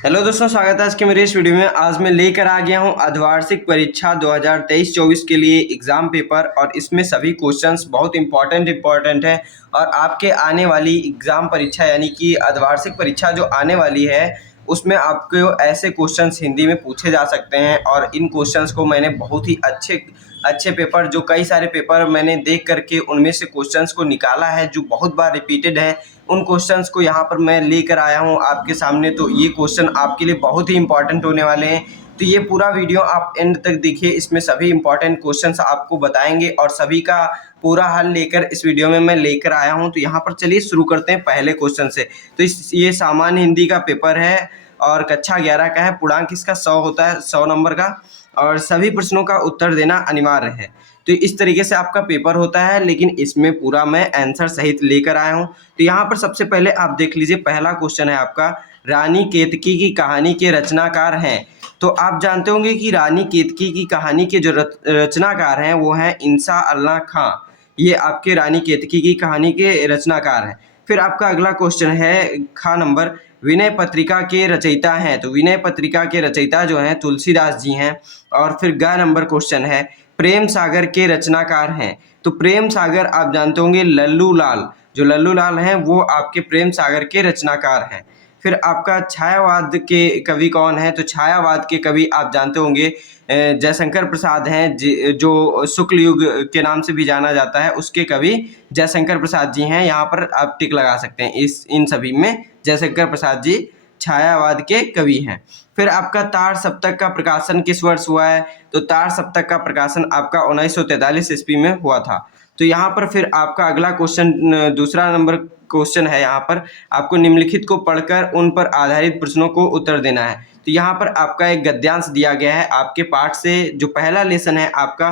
Hello दोस्तों, स्वागत है आज के मेरे इस वीडियो में। आज मैं लेकर आ गया हूं अर्धवार्षिक परीक्षा 2023-24 के लिए एग्ज़ाम पेपर, और इसमें सभी क्वेश्चंस बहुत इंपॉर्टेंट है। और आपके आने वाली एग्ज़ाम परीक्षा यानी कि अर्धवार्षिक परीक्षा जो आने वाली है उसमें आपको ऐसे क्वेश्चंस हिंदी में पूछे जा सकते हैं। और इन क्वेश्चंस को मैंने बहुत ही अच्छे पेपर, जो कई सारे पेपर मैंने देख करके उनमें से क्वेश्चंस को निकाला है जो बहुत बार रिपीटेड है, उन क्वेश्चंस को यहाँ पर मैं लेकर आया हूँ आपके सामने। तो ये क्वेश्चन आपके लिए बहुत ही इंपॉर्टेंट होने वाले हैं। तो ये पूरा वीडियो आप एंड तक देखिए, इसमें सभी इंपॉर्टेंट क्वेश्चंस आपको बताएंगे और सभी का पूरा हल लेकर इस वीडियो में मैं लेकर आया हूँ। तो यहाँ पर चलिए शुरू करते हैं पहले क्वेश्चन से। तो ये सामान्य हिंदी का पेपर है और कक्षा 11 का है। पूर्णांक इसका 100 होता है, 100 नंबर का, और सभी प्रश्नों का उत्तर देना अनिवार्य है। तो इस तरीके से आपका पेपर होता है, लेकिन इसमें पूरा मैं आंसर सहित लेकर आया हूँ। तो यहाँ पर सबसे पहले आप देख लीजिए, पहला क्वेश्चन है आपका, रानी केतकी की कहानी के रचनाकार हैं। तो आप जानते होंगे कि रानी केतकी की कहानी के जो रचनाकार हैं वो हैं इंसा अल्लाह खां। ये आपके रानी केतकी की कहानी के रचनाकार हैं। फिर आपका अगला क्वेश्चन है खा नंबर, विनय पत्रिका के रचयिता हैं। तो विनय पत्रिका के रचयिता जो हैं तुलसीदास जी हैं। और फिर ग नंबर क्वेश्चन है, प्रेम सागर के रचनाकार हैं। तो प्रेम सागर आप जानते होंगे लल्लू लाल, जो लल्लू लाल हैं वो आपके प्रेम सागर के रचनाकार हैं। फिर आपका छायावाद के कवि कौन है? तो छायावाद के कवि आप जानते होंगे जयशंकर प्रसाद हैं, जो शुक्ल युग के नाम से भी जाना जाता है, उसके कवि जयशंकर प्रसाद जी हैं। यहाँ पर आप टिक लगा सकते हैं, इन सभी में जयशंकर प्रसाद जी छायावाद के कवि हैं। फिर आपका तार सप्तक का प्रकाशन किस वर्ष हुआ है? तो तार सप्तक का प्रकाशन आपका 1943 ईस्वी में हुआ था। तो यहाँ पर फिर आपका अगला क्वेश्चन, दूसरा नंबर क्वेश्चन है, यहाँ पर आपको निम्नलिखित को पढ़कर उन पर आधारित प्रश्नों को उत्तर देना है। तो यहाँ पर आपका एक गद्यांश दिया गया है आपके पाठ से, जो पहला लेसन है आपका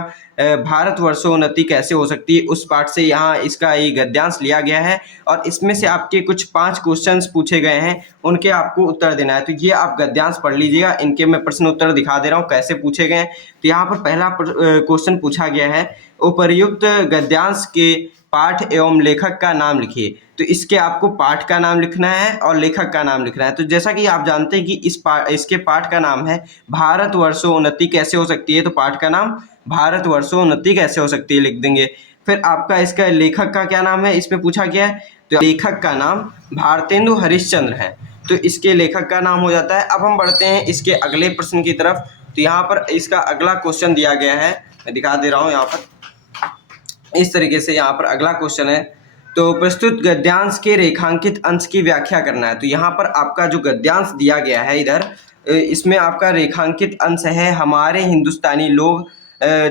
भारतवर्षोन्नति कैसे हो सकती है, उस पाठ से यहाँ इसका ये गद्यांश लिया गया है। और इसमें से आपके कुछ 5 क्वेश्चंस पूछे गए हैं, उनके आपको उत्तर देना है। तो ये आप गद्यांश पढ़ लीजिएगा, इनके मैं प्रश्न उत्तर दिखा दे रहा हूँ कैसे पूछे गए हैं। तो यहाँ पर पहला क्वेश्चन पूछा गया है, उपर्युक्त गद्यांश के पाठ एवं लेखक का नाम लिखिए। तो इसके आपको पाठ का नाम लिखना है और लेखक का नाम लिखना है। तो जैसा कि आप जानते हैं कि इसके पाठ का नाम है भारतवर्षोन्नति कैसे हो सकती है, तो पाठ का नाम भारतवर्षोन्नति कैसे हो सकती है लिख देंगे। फिर आपका इसका लेखक का क्या नाम है, इसमें पूछा गया है। तो लेखक का नाम भारतेंदु हरिश्चंद्र है, तो इसके लेखक का नाम हो जाता है। अब हम बढ़ते हैं इसके अगले प्रश्न की तरफ। तो यहाँ पर इसका अगला क्वेश्चन दिया गया है, मैं दिखा दे रहा हूँ यहाँ पर इस तरीके से। यहाँ पर अगला क्वेश्चन है, तो प्रस्तुत गद्यांश के रेखांकित अंश की व्याख्या करना है। तो यहाँ पर आपका जो गद्यांश दिया गया है इधर, इसमें आपका रेखांकित अंश है, हमारे हिंदुस्तानी लोग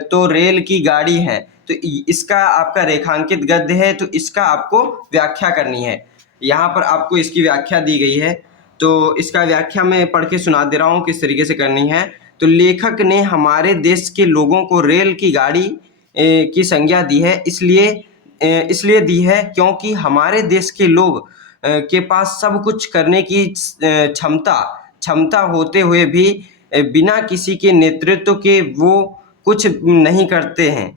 तो रेल की गाड़ी है। तो इसका आपका रेखांकित गद्य है, तो इसका आपको व्याख्या करनी है। यहाँ पर आपको इसकी व्याख्या दी गई है, तो इसका व्याख्या मैं पढ़ के सुना दे रहा हूँ किस तरीके से करनी है। तो लेखक ने हमारे देश के लोगों को रेल की गाड़ी की संज्ञा दी है, इसलिए दी है क्योंकि हमारे देश के लोग के पास सब कुछ करने की क्षमता होते हुए भी बिना किसी के नेतृत्व के वो कुछ नहीं करते हैं।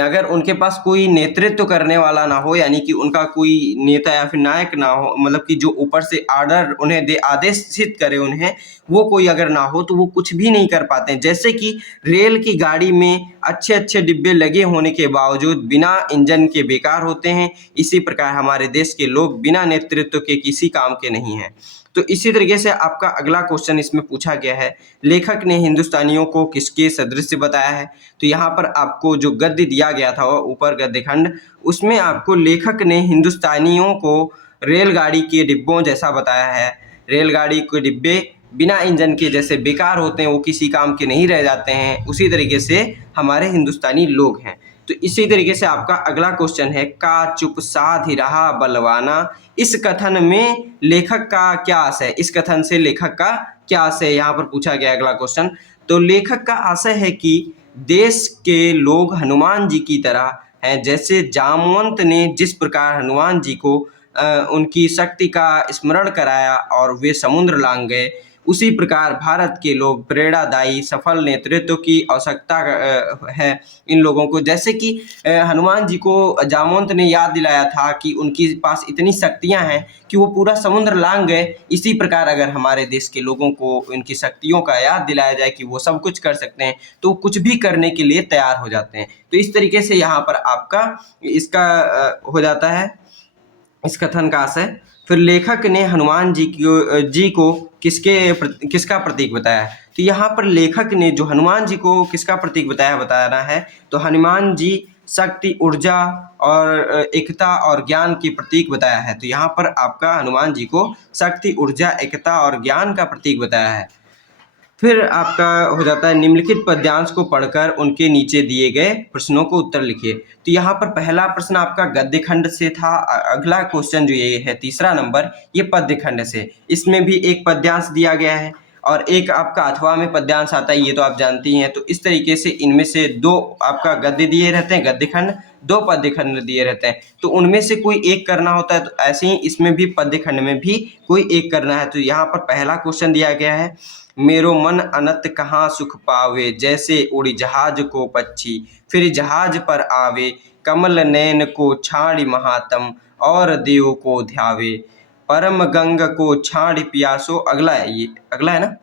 अगर उनके पास कोई नेतृत्व करने वाला ना हो, यानी कि उनका कोई नेता या फिर नायक ना हो, मतलब कि जो ऊपर से आर्डर उन्हें दे, आदेशित करे उन्हें, वो कोई अगर ना हो तो वो कुछ भी नहीं कर पाते हैं। जैसे कि रेल की गाड़ी में अच्छे डिब्बे लगे होने के बावजूद बिना इंजन के बेकार होते हैं, इसी प्रकार हमारे देश के लोग बिना नेतृत्व के किसी काम के नहीं हैं। तो इसी तरीके से आपका अगला क्वेश्चन इसमें पूछा गया है, लेखक ने हिंदुस्तानियों को किसके सदृश बताया है। तो यहाँ पर आपको जो गद्य दिया गया था ऊपर गद्य खंड, उसमें आपको लेखक ने हिंदुस्तानियों को रेलगाड़ी के डिब्बों जैसा बताया है। रेलगाड़ी के डिब्बे बिना इंजन के जैसे बेकार होते हैं, वो किसी काम के नहीं रह जाते हैं, उसी तरीके से हमारे हिंदुस्तानी लोग हैं। तो इसी तरीके से आपका अगला क्वेश्चन है, का चुप साध ही रहा बलवाना, इस कथन में लेखक का क्या आशय है? इस कथन से लेखक का क्या आशय है, यहाँ पर पूछा गया अगला क्वेश्चन। तो लेखक का आशय है कि देश के लोग हनुमान जी की तरह हैं। जैसे जामवंत ने जिस प्रकार हनुमान जी को उनकी शक्ति का स्मरण कराया और वे समुद्र लांघ गए, उसी प्रकार भारत के लोग प्रेरणादायी सफल नेतृत्व की आवश्यकता है इन लोगों को। जैसे कि हनुमान जी को जामवंत ने याद दिलाया था कि उनके पास इतनी शक्तियां हैं कि वो पूरा समुद्र लांघ गए, इसी प्रकार अगर हमारे देश के लोगों को इनकी शक्तियों का याद दिलाया जाए कि वो सब कुछ कर सकते हैं तो कुछ भी करने के लिए तैयार हो जाते हैं। तो इस तरीके से यहाँ पर आपका इसका हो जाता है इस कथन का आशय। फिर लेखक ने हनुमान जी को किसका प्रतीक बताया है? तो यहाँ पर लेखक ने जो हनुमान जी को किसका प्रतीक बताना है, तो हनुमान जी शक्ति, ऊर्जा और एकता और ज्ञान की प्रतीक बताया है। तो यहाँ पर आपका हनुमान जी को शक्ति, ऊर्जा, एकता और ज्ञान का प्रतीक बताया है। फिर आपका हो जाता है निम्नलिखित पद्यांश को पढ़कर उनके नीचे दिए गए प्रश्नों को उत्तर लिखिए। तो यहाँ पर पहला प्रश्न आपका गद्य खंड से था। अगला क्वेश्चन जो ये है तीसरा नंबर, ये पद्य खंड से, इसमें भी एक पद्यांश दिया गया है और एक आपका अथवा में पद्यांश आता है, ये तो आप जानती हैं। तो इस तरीके से इनमें से दो आपका गद्य दिए रहते हैं, गद्य खंड, दो पद्य खंड दिए रहते हैं, तो उनमें से कोई एक करना होता है। तो ऐसे ही इसमें भी पद्य खंड में भी कोई एक करना है। तो यहाँ पर पहला क्वेश्चन दिया गया है, मेरो मन अनत कहाँ सुख पावे, जैसे उड़ी जहाज को पक्षी, फिर जहाज पर आवे, कमल नयन को छाड़ी महात्म, और देव को ध्यावे, परम गंग को छाड़ी पियासो। अगला है, ये अगला है ना,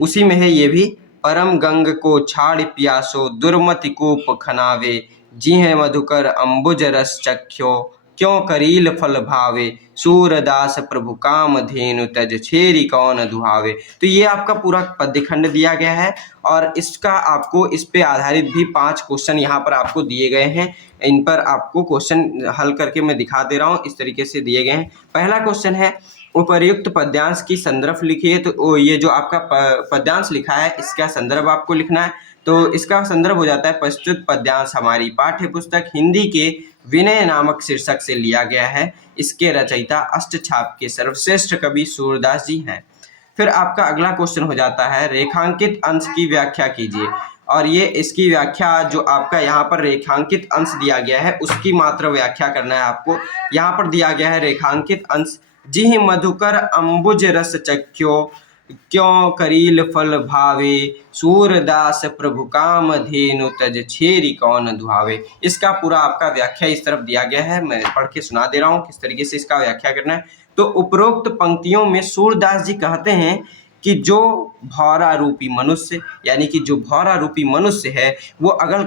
उसी में है ये भी, परम गंग को छाड़ पियासो, दुर्मति कूप खनावे, जी है मधुकर अंबुज रस चख्यो, क्यों करील फल भावे, सूरदास प्रभु काम धेनु तज छेरी कौन दुहावे। तो ये आपका पूरा पद्यखंड दिया गया है और इसका आपको इस पे आधारित भी 5 क्वेश्चन यहाँ पर आपको दिए गए हैं। इन पर आपको क्वेश्चन हल करके मैं दिखा दे रहा हूँ, इस तरीके से दिए गए हैं। पहला क्वेश्चन है, उपर्युक्त पद्यांश की संदर्भ लिखिए। तो ये जो आपका पद्यांश लिखा है इसका संदर्भ आपको लिखना है। तो इसका संदर्भ हो जाता है, प्रस्तुत पद्यांश हमारी पाठ्य पुस्तक हिंदी के विनय नामक शीर्षक से लिया गया है। इसके रचयिता अष्टछाप के सर्वश्रेष्ठ कवि सूरदास जी हैं। फिर आपका अगला क्वेश्चन हो जाता है, रेखांकित अंश की व्याख्या कीजिए। और ये इसकी व्याख्या जो आपका यहाँ पर रेखांकित अंश दिया गया है उसकी मात्र व्याख्या करना है आपको। यहाँ पर दिया गया है रेखांकित अंश, जिहि मधुकर अंबुज रस चख्यो, क्यों करील फल भावे, सूरदास प्रभु काम धेनु तज छेरी कौन दुहावे। इसका पूरा आपका व्याख्या इस तरफ दिया गया है, मैं पढ़ के सुना दे रहा हूँ किस तरीके से इसका व्याख्या करना है। तो उपरोक्त पंक्तियों में सूरदास जी कहते हैं कि जो भौरा रूपी मनुष्य, यानी कि जो भौरा रूपी मनुष्य है वो अगर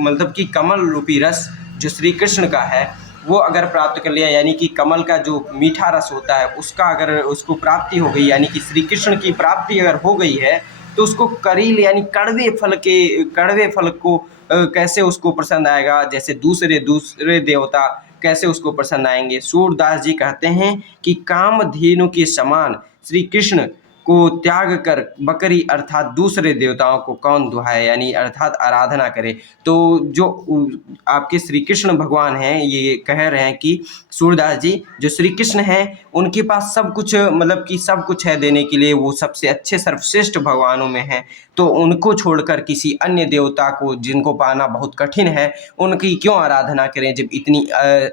मतलब कि कमल रूपी रस जो श्री कृष्ण का है वो अगर प्राप्त कर लिया, यानी कि कमल का जो मीठा रस होता है उसका अगर उसको प्राप्ति हो गई, यानी कि श्री कृष्ण की प्राप्ति अगर हो गई है, तो उसको करील यानी कड़वे फल को कैसे उसको पसंद आएगा, जैसे दूसरे देवता कैसे उसको पसंद आएंगे। सूरदास जी कहते हैं कि कामधेनु के समान श्री कृष्ण को त्याग कर बकरी अर्थात दूसरे देवताओं को कौन दुहाए, यानी अर्थात आराधना करे। तो जो आपके श्री कृष्ण भगवान हैं ये कह रहे हैं कि सूरदास जी जो श्री कृष्ण हैं उनके पास सब कुछ, मतलब कि सब कुछ है देने के लिए, वो सबसे अच्छे सर्वश्रेष्ठ भगवानों में हैं, तो उनको छोड़कर किसी अन्य देवता को जिनको पाना बहुत कठिन है उनकी क्यों आराधना करें, जब इतनी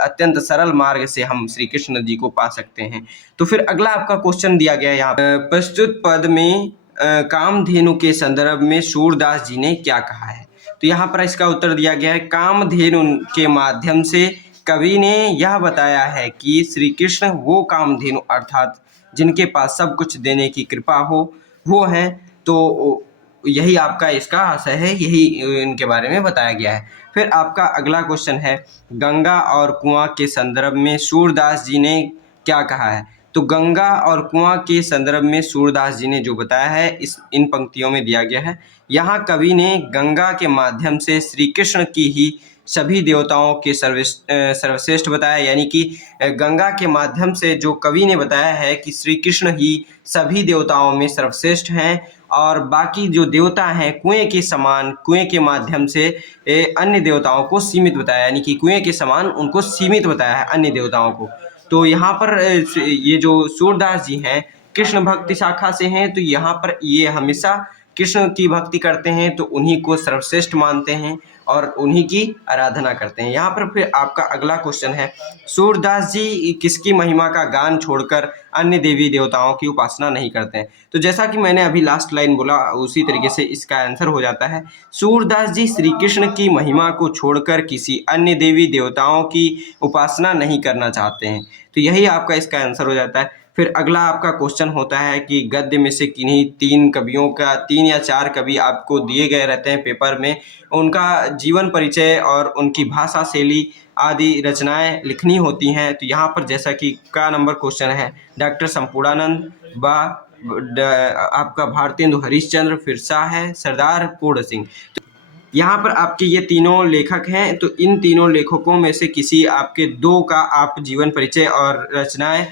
अत्यंत सरल मार्ग से हम श्री कृष्ण जी को पा सकते हैं। तो फिर अगला आपका क्वेश्चन दिया गया है यहाँ प्रस्तुत पद में कामधेनु के संदर्भ में सूरदास जी ने क्या कहा है। तो यहाँ पर इसका उत्तर दिया गया है, कामधेनु के माध्यम से कवि ने यह बताया है कि श्री कृष्ण वो कामधेनु अर्थात जिनके पास सब कुछ देने की कृपा हो वो हैं। तो यही आपका इसका आशय है, यही इनके बारे में बताया गया है। फिर आपका अगला क्वेश्चन है, गंगा और कुआं के संदर्भ में सूरदास जी ने क्या कहा है। तो गंगा और कुआं के संदर्भ में सूरदास जी ने जो बताया है इन पंक्तियों में दिया गया है। यहाँ कवि ने गंगा के माध्यम से श्री कृष्ण की ही सभी देवताओं के सर्वश्रेष्ठ बताया, यानी कि गंगा के माध्यम से जो कवि ने बताया है कि श्री कृष्ण ही सभी देवताओं में सर्वश्रेष्ठ हैं और बाकी जो देवता हैं कुएं के समान, कुएं के माध्यम से अन्य देवताओं को सीमित बताया, यानी कि कुएं के समान उनको सीमित बताया है अन्य देवताओं को। तो यहाँ पर ये जो सूरदास जी हैं कृष्ण भक्ति शाखा से हैं, तो यहाँ पर ये हमेशा कृष्ण की भक्ति करते हैं तो उन्हीं को सर्वश्रेष्ठ मानते हैं और उन्हीं की आराधना करते हैं। यहाँ पर फिर आपका अगला क्वेश्चन है, सूरदास जी किसकी महिमा का गान छोड़कर अन्य देवी देवताओं की उपासना नहीं करते हैं? तो जैसा कि मैंने अभी लास्ट लाइन बोला उसी तरीके से इसका आंसर हो जाता है, सूरदास जी श्री कृष्ण की महिमा को छोड़कर किसी अन्य देवी देवताओं की उपासना नहीं करना चाहते हैं। तो यही आपका इसका आंसर हो जाता है। फिर अगला आपका क्वेश्चन होता है कि गद्य में से किन्हीं 3 कवियों का 3 या 4 कवि आपको दिए गए रहते हैं पेपर में, उनका जीवन परिचय और उनकी भाषा शैली आदि रचनाएं लिखनी होती हैं। तो यहाँ पर जैसा कि का नंबर क्वेश्चन है, डॉक्टर संपूर्णानंद व आपका भारतेंदु हरिश्चंद्र, फिर शाह है सरदार पूर्ण सिंह। तो यहाँ पर आपके ये तीनों लेखक हैं, तो इन तीनों लेखकों में से किसी आपके 2 का आप जीवन परिचय और रचनाएं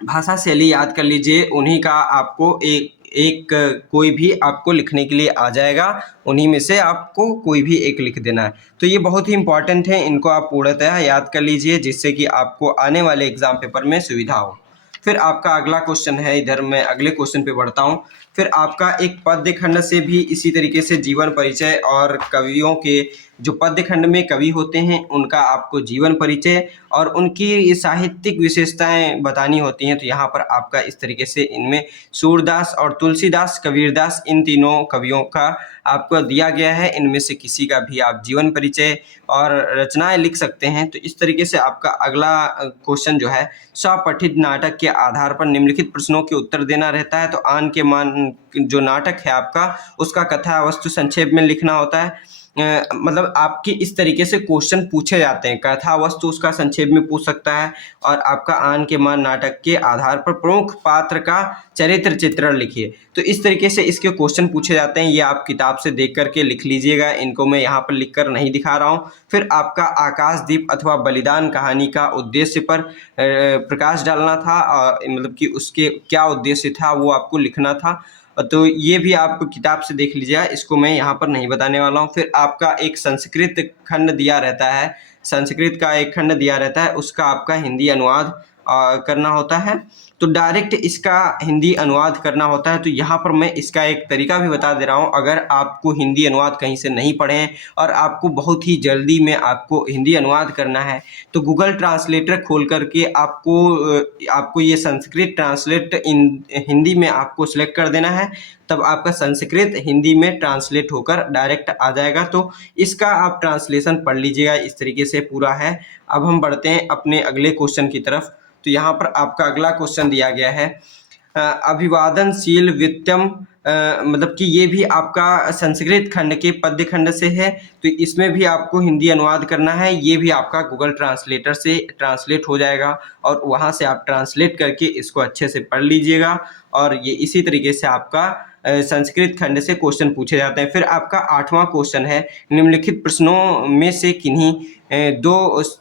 भाषा शैली याद कर लीजिए, उन्हीं का आपको एक कोई भी आपको लिखने के लिए आ जाएगा, उन्हीं में से आपको कोई भी एक लिख देना है। तो ये बहुत ही इंपॉर्टेंट है, इनको आप पूर्णतः याद कर लीजिए जिससे कि आपको आने वाले एग्जाम पेपर में सुविधा हो। फिर आपका अगला क्वेश्चन है, इधर मैं अगले क्वेश्चन पे बढ़ता हूँ। फिर आपका एक पद्य खंड से भी इसी तरीके से जीवन परिचय और कवियों के जो पद्य खंड में कवि होते हैं उनका आपको जीवन परिचय और उनकी साहित्यिक विशेषताएं बतानी होती हैं। तो यहाँ पर आपका इस तरीके से इनमें सूरदास और तुलसीदास, कबीरदास, इन तीनों कवियों का आपको दिया गया है, इनमें से किसी का भी आप जीवन परिचय और रचनाएं लिख सकते हैं। तो इस तरीके से आपका अगला क्वेश्चन जो है, स्वपठित नाटक के आधार पर निम्नलिखित प्रश्नों के उत्तर देना रहता है। तो आन के मान जो नाटक है आपका, उसका कथा वस्तु संक्षेप में लिखना होता है। मतलब आपके इस तरीके से क्वेश्चन पूछे जाते हैं, कथा वस्तु उसका संक्षेप में पूछ सकता है और आपका आन के मान नाटक के आधार पर प्रमुख पात्र का चरित्र चित्रण लिखिए। तो इस तरीके से इसके क्वेश्चन पूछे जाते हैं, ये आप किताब से देख करके लिख लीजिएगा, इनको मैं यहाँ पर लिख कर नहीं दिखा रहा हूँ। फिर आपका आकाशदीप अथवा बलिदान कहानी का उद्देश्य पर प्रकाश डालना था, मतलब कि उसके क्या उद्देश्य था वो आपको लिखना था। तो ये भी आप किताब से देख लीजिएगा, इसको मैं यहाँ पर नहीं बताने वाला हूँ। फिर आपका एक संस्कृत खंड दिया रहता है, संस्कृत का एक खंड दिया रहता है, उसका आपका हिंदी अनुवाद करना होता है। तो डायरेक्ट इसका हिंदी अनुवाद करना होता है। तो यहाँ पर मैं इसका एक तरीका भी बता दे रहा हूँ, अगर आपको हिंदी अनुवाद कहीं से नहीं पढ़े हैं और आपको बहुत ही जल्दी में आपको हिंदी अनुवाद करना है, तो गूगल ट्रांसलेटर खोल करके आपको ये संस्कृत ट्रांसलेट इन हिंदी में आपको सिलेक्ट कर देना है, तब आपका संस्कृत हिंदी में ट्रांसलेट होकर डायरेक्ट आ जाएगा। तो इसका आप ट्रांसलेशन पढ़ लीजिएगा, इस तरीके से पूरा है। अब हम बढ़ते हैं अपने अगले क्वेश्चन की तरफ। तो यहाँ पर आपका अगला क्वेश्चन दिया गया है, अभिवादनशील वित्तम, मतलब कि ये भी आपका संस्कृत खंड के पद्य खंड से है। तो इसमें भी आपको हिंदी अनुवाद करना है, ये भी आपका गूगल ट्रांसलेटर से ट्रांसलेट हो जाएगा और वहाँ से आप ट्रांसलेट करके इसको अच्छे से पढ़ लीजिएगा। और ये इसी तरीके से आपका संस्कृत खंड से क्वेश्चन पूछे जाते हैं। फिर आपका 8वां क्वेश्चन है, निम्नलिखित प्रश्नों में से किन्हीं 2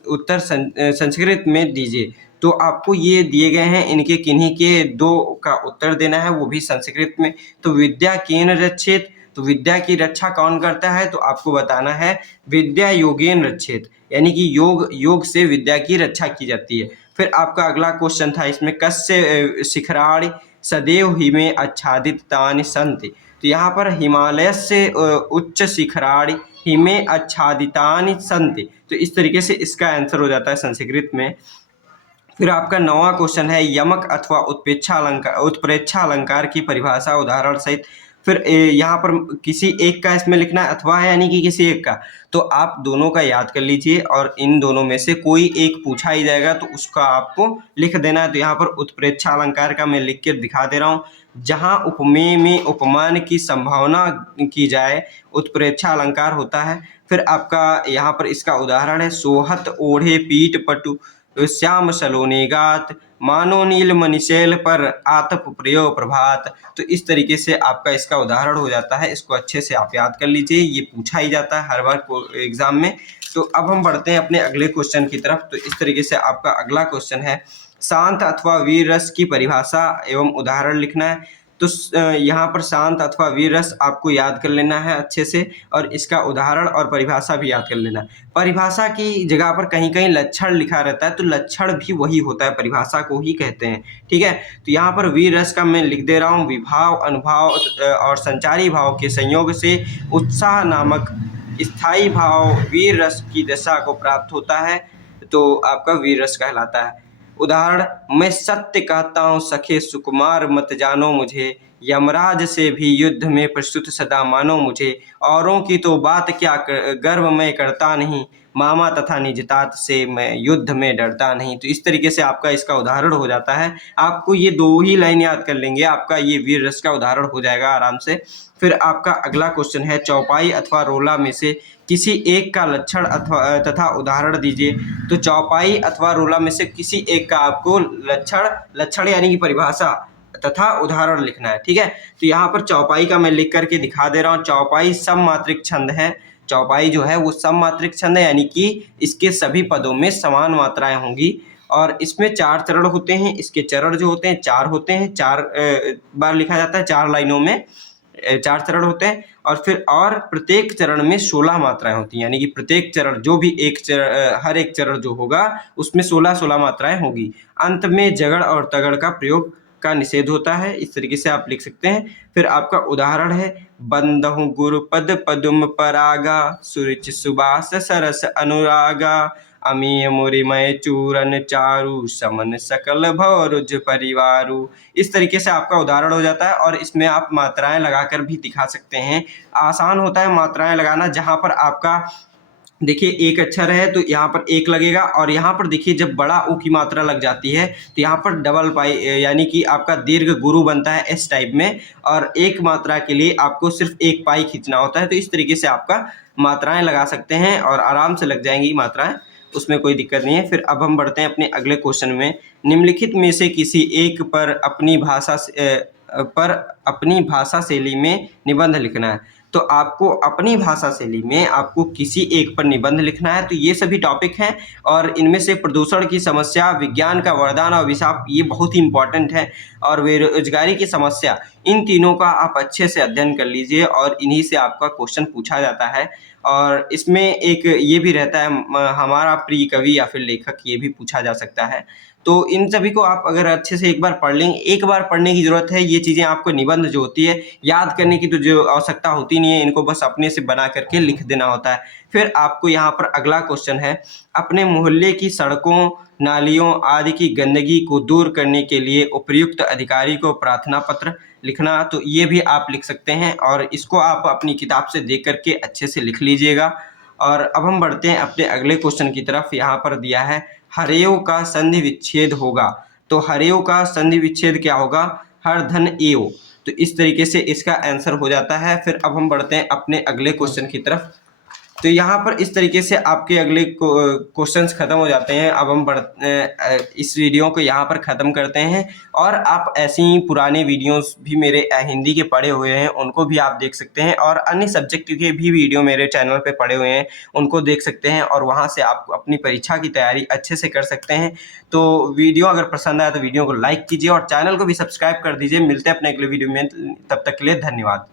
उत्तर संस्कृत में दीजिए। तो आपको ये दिए गए हैं, इनके किन्हीं के 2 का उत्तर देना है, वो भी संस्कृत में। तो विद्या केन रक्षेत, तो विद्या की रक्षा कौन करता है? तो आपको बताना है विद्या योगेन रक्षेत, यानी कि योग से विद्या की रक्षा की जाती है। फिर आपका अगला क्वेश्चन था इसमें, कस्य शिखराणि सदैव हिमे आच्छादितानि सन्ति। तो यहाँ पर हिमालय से उच्च शिखराणि हिमे आच्छादितानि सन्ति। तो इस तरीके से इसका आंसर हो जाता है संस्कृत में। फिर आपका 9वां क्वेश्चन है, यमक अथवा उत्प्रेक्षा अलंकार की परिभाषा उदाहरण सहित। फिर यहाँ पर किसी एक का इसमें लिखना है, अथवा है यानी कि किसी एक का, तो आप दोनों का याद कर लीजिए और इन दोनों में से कोई एक पूछा ही जाएगा तो उसका आपको लिख देना है। तो यहाँ पर उत्प्रेक्षा अलंकार का मैं लिख कर दिखा दे रहा हूँ, जहाँ उपमेय में उपमान की संभावना की जाए उत्प्रेक्षा अलंकार होता है। फिर आपका यहाँ पर इसका उदाहरण है, सोहत ओढ़े पीठ पटु श्याम सलोने गात, मानो नील मणिशैल पर आतप प्रयो प्रभात। तो इस तरीके से आपका इसका उदाहरण हो जाता है, इसको अच्छे से आप याद कर लीजिए, ये पूछा ही जाता है हर बार एग्जाम में। तो अब हम बढ़ते हैं अपने अगले क्वेश्चन की तरफ। तो इस तरीके से आपका अगला क्वेश्चन है, शांत अथवा वीर रस की परिभाषा एवं उदाहरण लिखना है। तो यहाँ पर शांत अथवा वीर रस आपको याद कर लेना है अच्छे से, और इसका उदाहरण और परिभाषा भी याद कर लेना है। परिभाषा की जगह पर कहीं कहीं लक्षण लिखा रहता है, तो लक्षण भी वही होता है, परिभाषा को ही कहते हैं, ठीक है। तो यहाँ पर वीर रस का मैं लिख दे रहा हूँ, विभाव, अनुभाव और संचारी भाव के संयोग से उत्साह नामक स्थायी भाव वीर रस की दशा को प्राप्त होता है तो आपका वीर रस कहलाता है। उदाहरण, मैं सत्य कहता हूँ सखे सुकुमार मत जानो मुझे, यमराज से भी युद्ध में प्रस्तुत सदा मानो मुझे, औरों की तो बात क्या गर्व मैं करता नहीं, मामा तथा निज तात से मैं युद्ध में डरता नहीं। तो इस तरीके से आपका इसका उदाहरण हो जाता है। आपको ये 2 ही लाइन याद कर लेंगे, आपका ये वीर रस का उदाहरण हो जाएगा आराम से। फिर आपका अगला क्वेश्चन है, चौपाई अथवा रोला में से किसी एक का लक्षण अथवा तथा उदाहरण दीजिए। तो चौपाई अथवा रोला में से किसी एक का आपको लक्षण यानी कि परिभाषा तथा उदाहरण लिखना है। ठीक है, तो यहाँ पर चौपाई का मैं लिख करके दिखा दे रहा हूँ। चौपाई सममात्रिक छंद है। चौपाई जो है वो सममात्रिक छंद है, यानी कि इसके सभी पदों में समान मात्राएं होंगी और इसमें 4 चरण होते हैं। इसके चरण जो होते हैं 4 होते हैं, 4 बार लिखा जाता है, 4 लाइनों में 4 चरण होते हैं और प्रत्येक चरण में 16 मात्राएं होती हैं, यानी कि प्रत्येक चरण जो भी हर एक चरण जो होगा उसमें 16 मात्राएं होगी। अंत में जगड़ और तगड़ का प्रयोग का निषेध होता है। इस तरीके से आप लिख सकते हैं। फिर आपका उदाहरण है, बंदहु गुरुपद पदुम परागा, सुरुचि सुबास सरस अनुरागा, अमीय मुरिमय चूरन चारु, समन सकल भवरुज परिवारु। इस तरीके से आपका उदाहरण हो जाता है और इसमें आप मात्राएं लगाकर भी दिखा सकते हैं। आसान होता है मात्राएं लगाना। जहां पर आपका देखिए एक अक्षर है तो यहाँ पर 1 लगेगा और यहाँ पर देखिए जब बड़ा ऊ की मात्रा लग जाती है तो यहाँ पर डबल पाई यानी कि आपका दीर्घ गुरु बनता है एस टाइप में, और एक मात्रा के लिए आपको सिर्फ 1 पाई खींचना होता है। तो इस तरीके से आपका मात्राएं लगा सकते हैं और आराम से लग जाएंगी मात्राएं, उसमें कोई दिक्कत नहीं है। फिर अब हम बढ़ते हैं अपने अगले क्वेश्चन में। निम्नलिखित में से किसी एक पर अपनी भाषा शैली में निबंध लिखना है। तो आपको अपनी भाषा शैली में आपको किसी एक पर निबंध लिखना है। तो ये सभी टॉपिक हैं और इनमें से प्रदूषण की समस्या, विज्ञान का वरदान और अभिशाप, ये बहुत ही इंपॉर्टेंट है, और बेरोजगारी की समस्या, इन तीनों का आप अच्छे से अध्ययन कर लीजिए और इन्हीं से आपका क्वेश्चन पूछा जाता है। और इसमें एक ये भी रहता है हमारा प्रिय कवि या फिर लेखक, ये भी पूछा जा सकता है। तो इन सभी को आप अगर अच्छे से एक बार पढ़ लेंगे, एक बार पढ़ने की ज़रूरत है। ये चीज़ें आपको निबंध जो होती है याद करने की तो जो आवश्यकता होती नहीं है, इनको बस अपने से बना करके लिख देना होता है। फिर आपको यहाँ पर अगला क्वेश्चन है, अपने मोहल्ले की सड़कों, नालियों आदि की गंदगी को दूर करने के लिए उपयुक्त अधिकारी को प्रार्थना पत्र लिखना। तो ये भी आप लिख सकते हैं और इसको आप अपनी किताब से देख करके अच्छे से लिख लीजिएगा। और अब हम बढ़ते हैं अपने अगले क्वेश्चन की तरफ। यहाँ पर दिया है, हरेव का संधि विच्छेद होगा। तो हरेव का संधि विच्छेद क्या होगा? हर धन एव। तो इस तरीके से इसका आंसर हो जाता है। फिर अब हम बढ़ते हैं अपने अगले क्वेश्चन की तरफ। तो यहाँ पर इस तरीके से आपके अगले क्वेश्चंस खत्म हो जाते हैं। अब हम इस वीडियो को यहाँ पर ख़त्म करते हैं और आप ऐसे ही पुराने वीडियोस भी मेरे हिंदी के पड़े हुए हैं, उनको भी आप देख सकते हैं, और अन्य सब्जेक्ट के भी वीडियो मेरे चैनल पे पड़े हुए हैं, उनको देख सकते हैं और वहाँ से आप अपनी परीक्षा की तैयारी अच्छे से कर सकते हैं। तो वीडियो अगर पसंद आया तो वीडियो को लाइक कीजिए और चैनल को भी सब्सक्राइब कर दीजिए। मिलते हैं अपने अगले वीडियो में, तब तक के लिए धन्यवाद।